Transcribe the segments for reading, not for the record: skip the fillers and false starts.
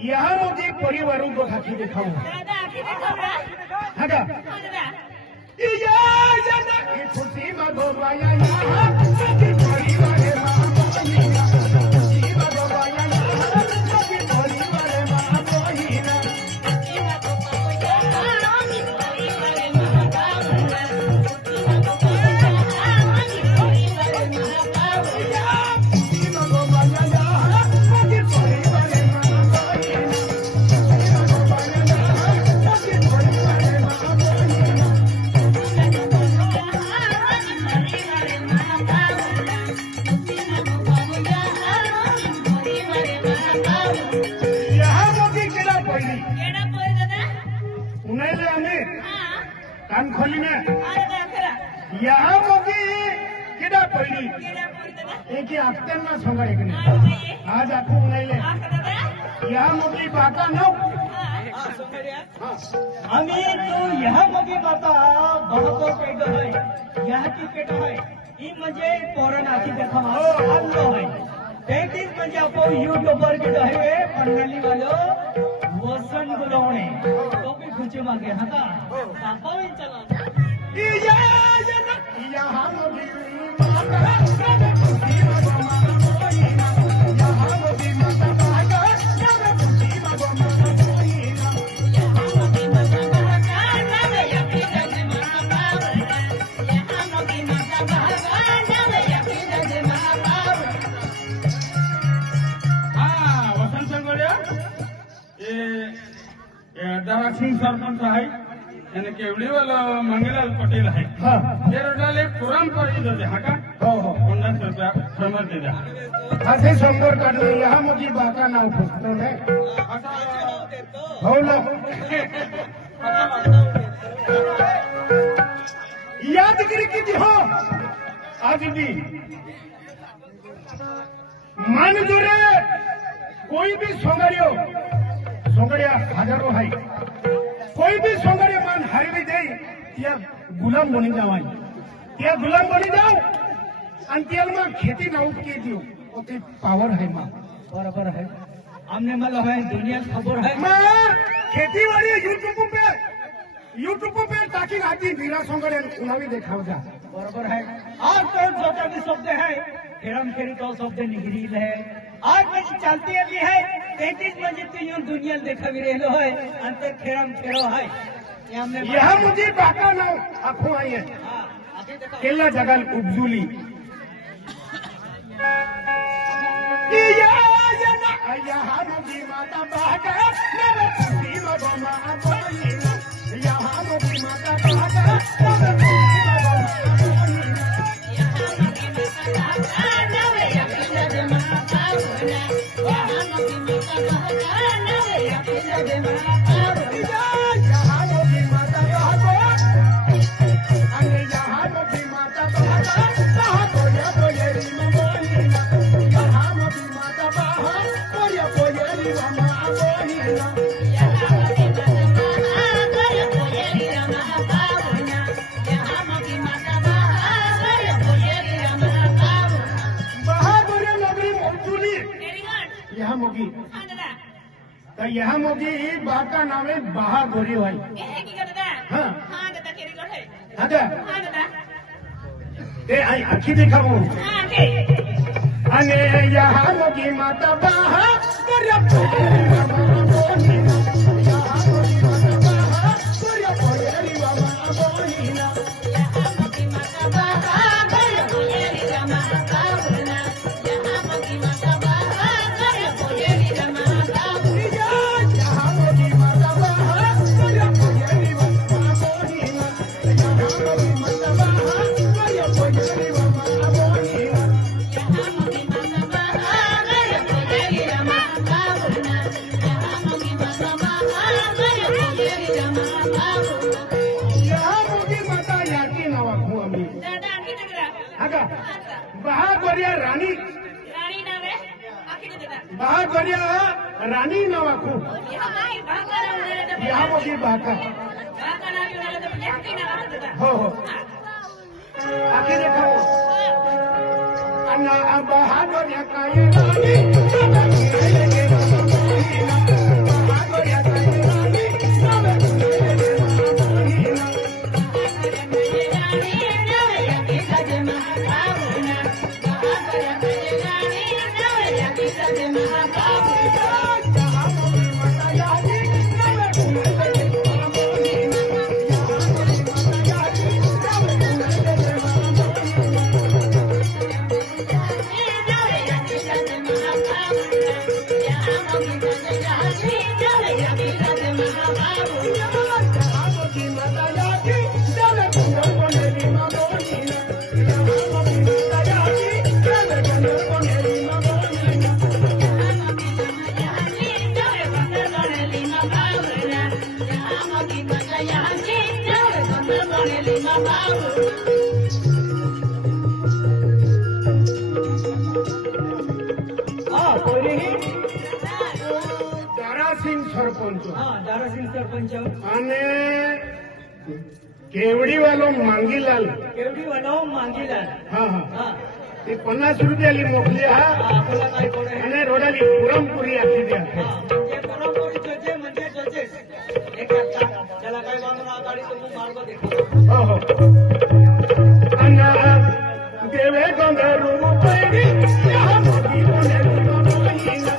यहाँ मुझे परिवारों को आखी दिखाऊं हगा खुशी में गोबाया कान खोली में यहाँ मोगी किड़ा पड़ी एक ही हफ्ते में सोंगड़े के आज आपको बुलाइले यहाँ मोगी बाता न आम्ही तो यहाँ मोगी बाता बहुत पेट है यहाँ की पेट है ई म्हणजे पोरणाची देखा हल्लो है तेतीस म्हणजे आपण यूट्यूबर के आहे बंगाली वालो वसन बुलावणे तो भी खुची मागे हाता पापा भी चला सिंह सरपंच है यानी केवड़ी वाला मंगलाल पटेल है ये रोडाले पुराण पड़ी दे हाका हो हो 50 रुपया समझ दे दे असे शंभर काढले यहाँ मोगी बाता नाव पुस्तक है हो ना यादगिरी की हो आज भी मान जोरे कोई भी सोंगड़िया हजारों है कोई भी सोंगड़िया मान हारी भी दे या गुलाम बनी जाओ या गुलाम बनी जाओ अंतियल में खेती ना के दियो ओते पावर है मां बराबर है हमने मतलब है दुनिया खबर है मां खेती वाली यूट्यूब पे ताकि आदमी वीरा सोंगड़िया चुनावी देखाओ जा बराबर है आज तो जो भी शब्द है खेरम खेरी तो शब्द निगरील है आज म्हणजे चालती आली आहे तेच म्हणजे तू येऊन दुनियाला देखावी राहिलो आहे आणि ते खेळम खेळो आहे यह मुझे बाका नाव आखो आई है केला जगाल उपजुली यहाँ मुझी माता बाका नव खुशी मगमा बोलिना यहाँ मुझी माता बाका नव खुशी मगमा बोलिना यहाँ मोगी बाका नाम है बहादुरी भाई हाँ आता ते आई आखी देखा वो अने यहाँ मोगी माता बहा बहागोरिया रानी बहागोरिया रानी नवाखू यहाँ मोगी बाका हो आखिर देखो अन्ना बहागोरिया का ये रानी बहागोरिया का ये रानी दारासिंग सरपंच आणि केवडीवालो मांगीलाल हा ते 50 रुपयाली मोकली हा आपल्याला काय कोण आणि रोडाली पुरणपुरी आखी द्या म्हणजे पुरणपोळी जोजे म्हणजे जोजेस एक त्याला काय बाबा गाडी तुम्ही मार्ग देखो हो अन्ना देवे गंधर्व पैरी यहाँ मोगी बनेली ममोहिना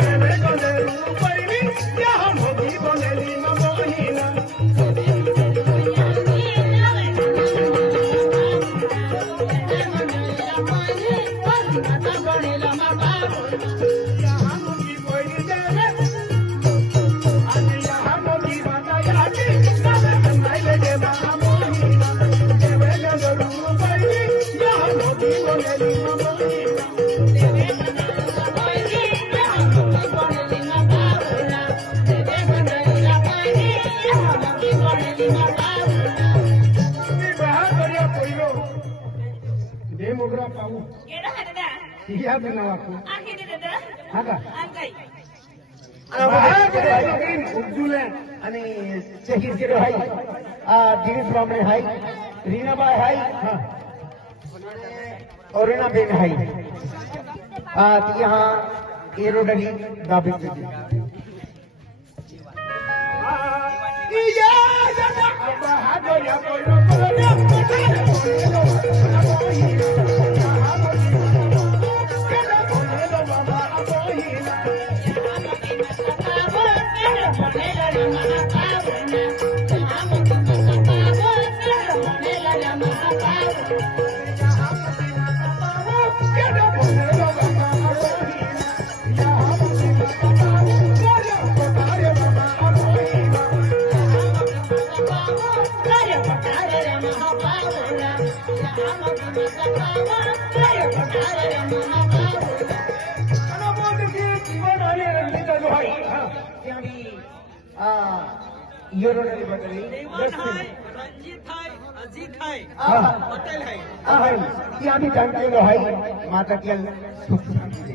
देवे गंधर्व पैरी यहाँ मोगी बनेली ममोहिना यहाँ मोगी पैरी देवे आणि यहाँ मोगी माता याची नवे बनाइले दे ममोहिना देवे गंधर्व पैरी यहाँ मोगी बनेली ममोहिना मोगरा पाहू या बनावाकू हा का उपजुले आणि शहीद केलो हाय दिनेश बामणे हाय रीनाबाई हाय और बेन हाय यहाँ एरोडली दाबित बाबा आम्ही जाणलेलो आहे मातातील सुख शांती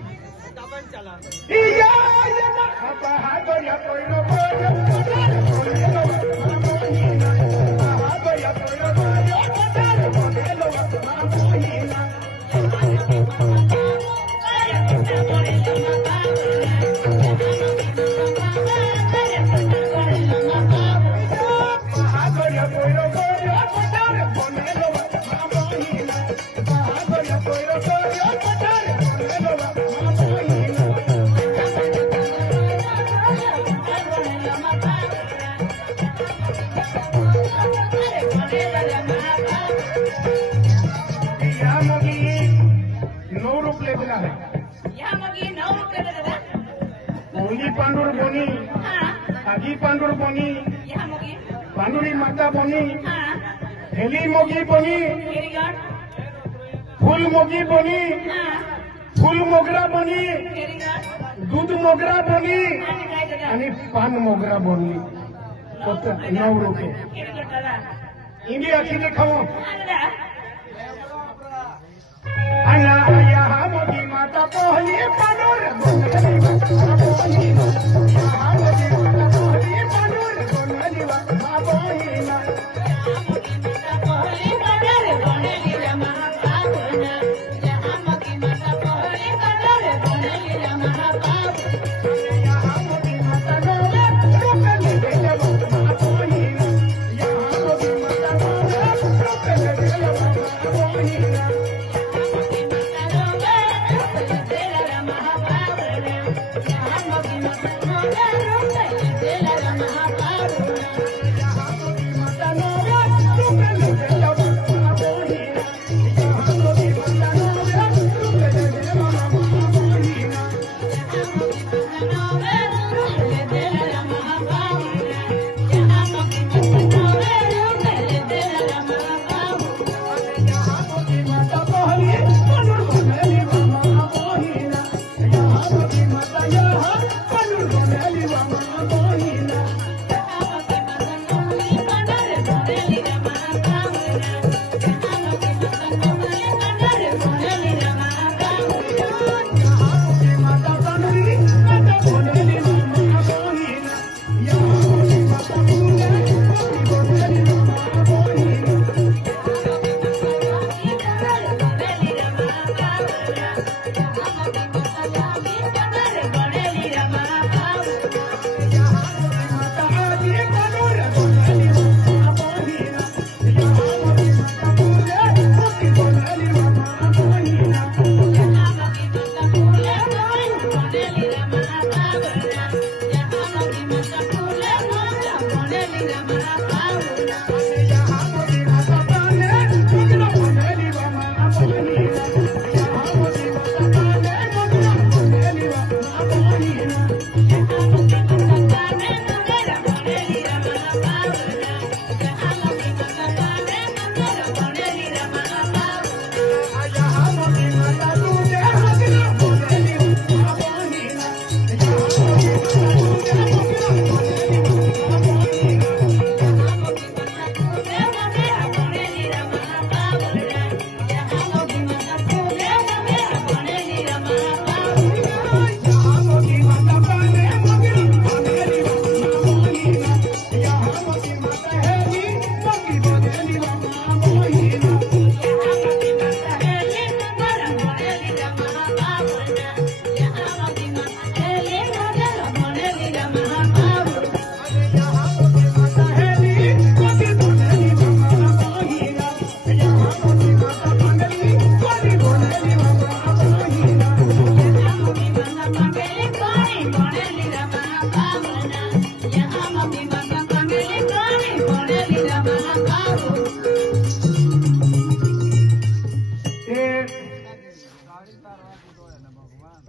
पांडुर बोनी आजी पांडुर बोनी पांडुरी माता बोनी हेली मोगी बोनी फूल मोगी बोनी फूल मोगरा बोनी दूध मोगरा बोनी आणि पान मोगरा बोनी फक्त 9 रुपये इंडी अशी देखाव आया आया हा मोगी माता पोहली पांडुर बोनी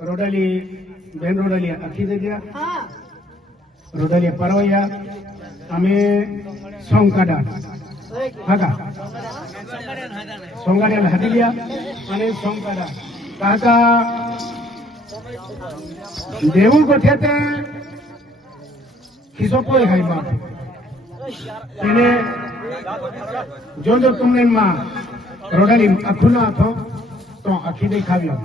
रोडाली बेन रोडाली आखी जग्या रोडाली परवया आम्ही सॉंग काढा કાકા સોંગાડિયા હાથી ગયા અને સોંગાડા કાકા દેવું ગોઠે તે ખિસ્સો કોઈ ખાઈ બાપ એને જો તમને માં રોડાની આખું ના હતો તો આખી દઈ ખાવી